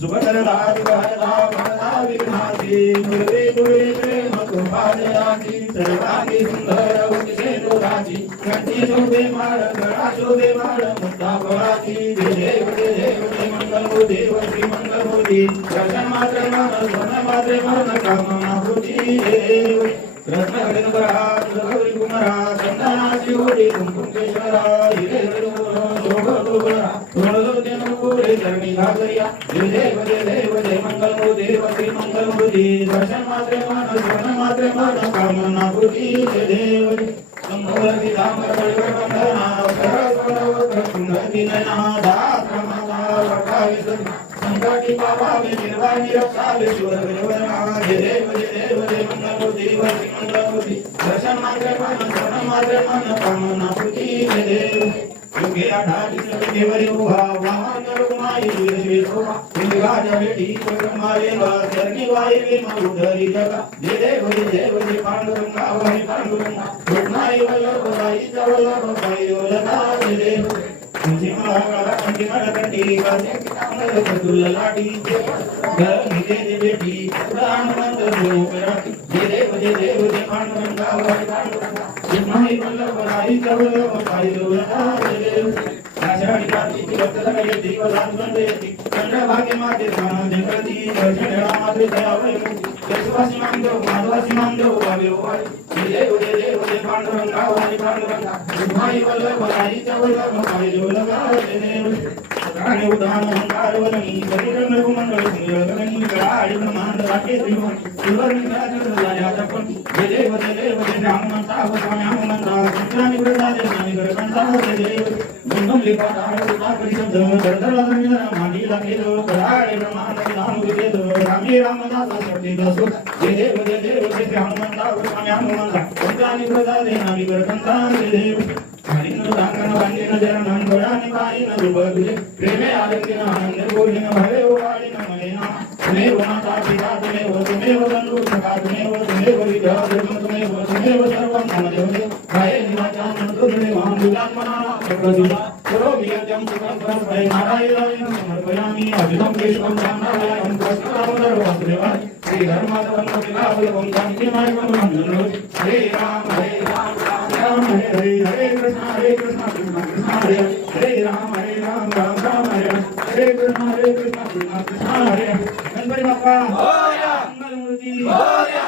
सुभद्रदारी वरदा वरदा विघ्नासी गुरुवे गुरुवे प्रेम कृपादयाची सर्वांगी सुंदर उदिशेंदुराची कंठी शोभे माळ गळा शोभे माळ मुक्ता फळाची जय देव मंगल देव श्री मंगल मूर्ती दर्शन मात्र मन सोन मात्रे मन कामना पूर्ती जय देव रत्न गणपरा गौरी कुमारा चंदनाची ओढी कुंकुम केशरा हिरे शोभ गोबरा सोळलो देवपुरे चरणी घागरिया जय देव जय मंगल देव श्री मंगल मूर्ती दर्शन मात्रे मन सोन मात्रे मन कामना पूर्ती जय देव संभोर विधामर बळकर बंधना सरस्वत सुंदरी नयना दास माता वटाविस संकटी पावावे निर्वाणी रक्षावे शिवर विरवना जय देव जय मंगल देव श्री मंगल मूर्ती दर्शन मात्रे मन सोन मात्रे मन कामना पूर्ती जय देव योगे आढाडी देवरी उभा वाहन रुमाई वीर शोभा राजा बेटी ब्रह्मारे वासरणी वायवी मधुरी जगा जय देव जय पांडुरंगा वाई पांडुरंगा रुक्माई वल्लभ वाई वल्लभ वाई वल्लभा जय देव कंठी लाडी जय बेटी रामनंद जय देव जय पांडुरंगा वाई पांडुरंगा रुक्माई वल्लभ वाई वल्लभ वाई वल्लभा जय देव आषाढी कार्तिकी भक्तजन येती वलांदन येती चंद्रभागे माते स्नान जगती दर्शना माते दयावय यशवासी मानदेव माधवासी मानदेव वावे वाय जय देव जय पांडुरंगा वाई पांडुरंगा रुक्माई वल्लभ वाई वल्लभ वाई वल्लभा जय देव प्राणे उदान ओंकार वरणी शरीर नरमंडळ सुंदरगणी गळाडी ब्रह्मांड राखे त्रिभुवन सुवर्णी राजा जपन जय देव जय राममंता स्वामी हनुमंता संतानी वृंदादे नामी गरकंता जय देव गंगम लिपादार उदाकरी शब्द दरदर मांडी लागेलो गळाडी ब्रह्मांड नाम विदेलो रामी रामदास सत्य दासो जय देव जय हनुमंता स्वामी हनुमंता संतानी वृंदादे नामी गरकंता जय देव हरिन दांगन वंदिन जरणं गोयानि पायिन दुर्बुले प्रेमे आलिंगन आनंद गोहिन भवे वाळिन मलेना तुमेव माता पिता तुमेव बंधु सखा तुमेव विद्या तुमेव सर्वं मम देव गाये निवाचा मनोदुले मांगुलात्मना प्रकृतिला करोमि यज्ञं सुखं परस्मै नारायणाय समर्पयामि अभिनं केशवं नारायणं प्रसन्नं वसुदेवाय श्री धर्मात्मनं विलासं शान्तिमय मनोरञ्जनं हरे राम राम हरे हरे कृष्ण कृष्ण कृष्ण हरे हरे राम राम राम हरे हरे कृष्ण कृष्ण कृष्ण हरे गणपती बाप्पा मोरया मंगल मूर्ती मोरया